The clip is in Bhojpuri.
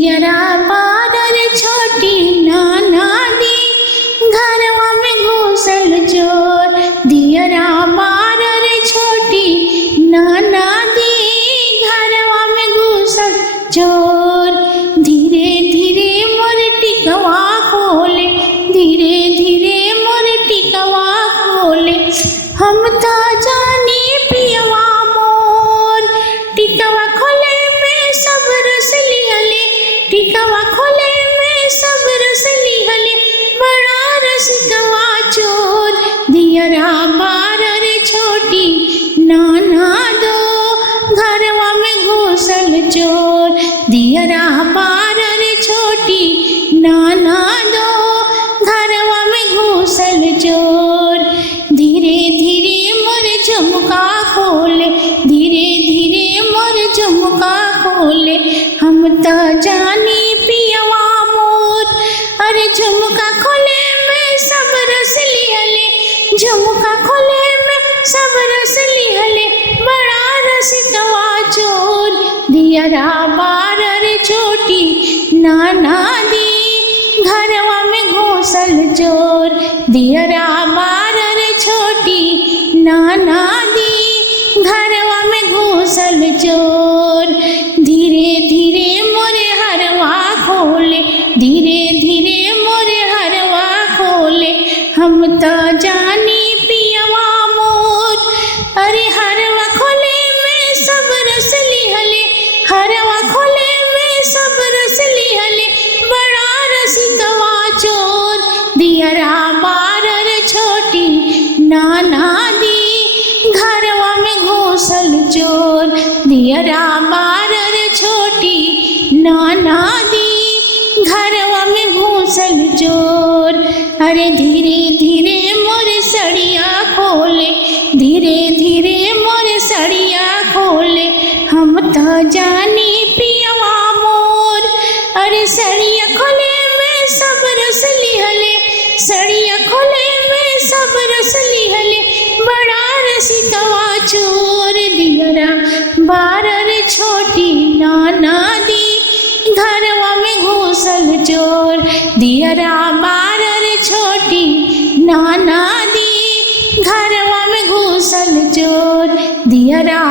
दियरा बारर छोटी नाना दी घरवा में घुसल चोर। दियरा बारर छोटी नाना दी घरवा में घुसल चोर। धीरे धीरे मोर टिकवा खोले, धीरे धीरे मोर टिकवा खोले, हम ता जानी पियवा मोर। टिकवा खोले में सब रस लिहले, टिकवा खोले में सब रस लिहले, बड़ा रसिकवा चोर। दियरा बारर छोटी नाना दो घरवा में घुसल चोर। दियरा बारर छोटी नाना दो घरवा में घुसल चोर। धीरे धीरे मोर झुमका खोले, धीरे धीरे मोर झुमका खोले, हम ता जानी पियवा मोर। अरे झुमका खोले में सब रस लिहले, झुमका खोले में सब रस लिहले, बड़ा रसिकवा चोर। दियरा बारर छोटी नाना दी घरवा में घुसल चोर। दियरा बारर छोटी नाना दी घरवा में घुसल चोर। धीरे धीरे मोरे हरवा खोले, धीरे धीरे मोरे हरवा खोले, हम ता जानी पियवा मोर। अरे हरवा खोले में सब रस लिहले, हरवा खोले में सब रस लिहले, बड़ा रसिकवा चोर। दियरा बारर छोटी नाना दी घरवा में घुसल चोर। दियरा बारर छोटी नाना दी घरवा में घुसल चोर। अरे धीरे धीरे मोरे सड़िया खोले, धीरे धीरे मोरे सड़िया खोले, हम ता जानी पियवा मोर। अरे सड़िया खोले में सब रस लिहले, सड़िया खोले में सब रस लिहले, बड़ा रसिकवा चोर। दियरा बारर छोटी नाना दी घरवा में घुसल चोर। दियरा बारर छोटी नाना दी घरवा में घुसल चोर। दियरा